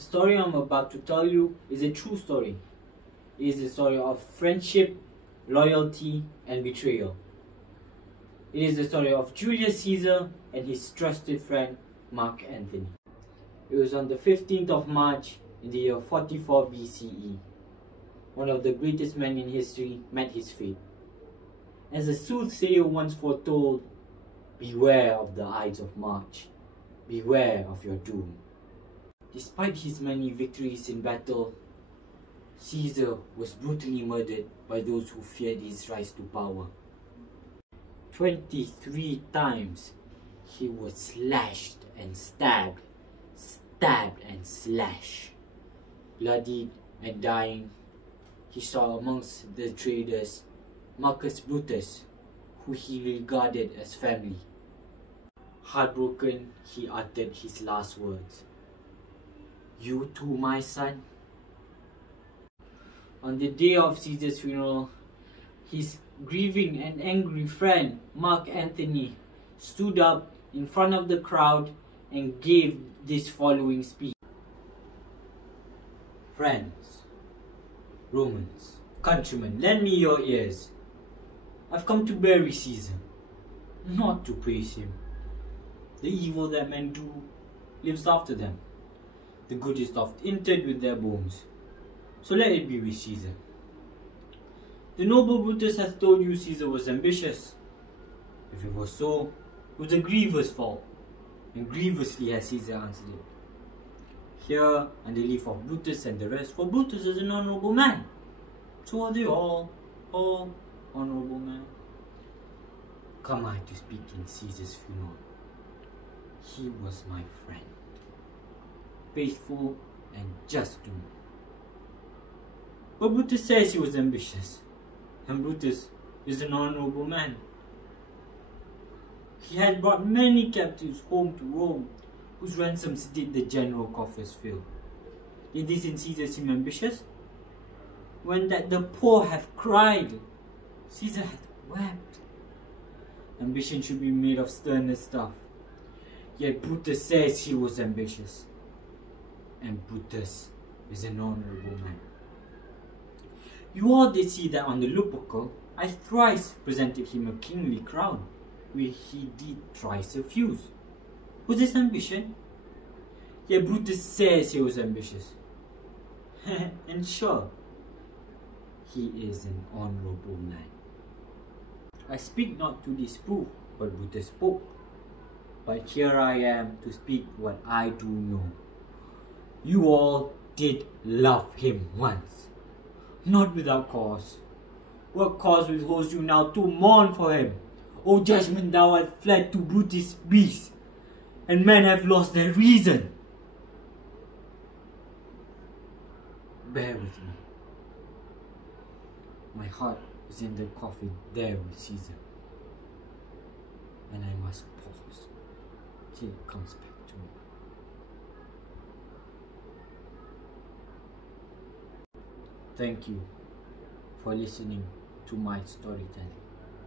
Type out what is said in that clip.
The story I'm about to tell you is a true story. It is the story of friendship, loyalty, and betrayal. It is the story of Julius Caesar and his trusted friend Mark Antony. It was on the 15th of March in the year 44 BCE. One of the greatest men in history met his fate. As a soothsayer once foretold, beware of the Ides of March, beware of your doom. Despite his many victories in battle, Caesar was brutally murdered by those who feared his rise to power. 23 times he was slashed and stabbed, stabbed and slashed. Bloodied and dying, he saw amongst the traitors Marcus Brutus, who he regarded as family. Heartbroken, he uttered his last words. "You too, my son?" On the day of Caesar's funeral, his grieving and angry friend, Mark Antony, stood up in front of the crowd and gave this following speech. "Friends, Romans, countrymen, lend me your ears. I've come to bury Caesar, not to praise him. The evil that men do lives after them. The good is oft interred with their bones. So let it be with Caesar. The noble Brutus hath told you Caesar was ambitious. If it was so, it was a grievous fault, and grievously has Caesar answered it. Here, and the leaf of Brutus and the rest, for Brutus is an honourable man. So are they all honourable men. Come I to speak in Caesar's funeral. He was my friend, faithful and just to me. But Brutus says he was ambitious, and Brutus is an honourable man. He had brought many captives home to Rome, whose ransoms did the general coffers fill. Did this in Caesar seem ambitious? When that the poor have cried, Caesar hath wept. Ambition should be made of sterner stuff. Yet Brutus says he was ambitious, and Brutus is an honourable man. You all did see that on the Lupercal, I thrice presented him a kingly crown, which he did thrice refuse. Was this ambition? Yet Brutus says he was ambitious. And sure, he is an honourable man. I speak not to disprove what Brutus spoke, but here I am to speak what I do know. You all did love him once, not without cause. What cause withholds you now to mourn for him? O judgment, thou hast fled to Brutus' beast, and men have lost their reason. Bear with me. My heart is in the coffin there with Caesar, and I must pause till it comes back to me. Thank you for listening to my storytelling.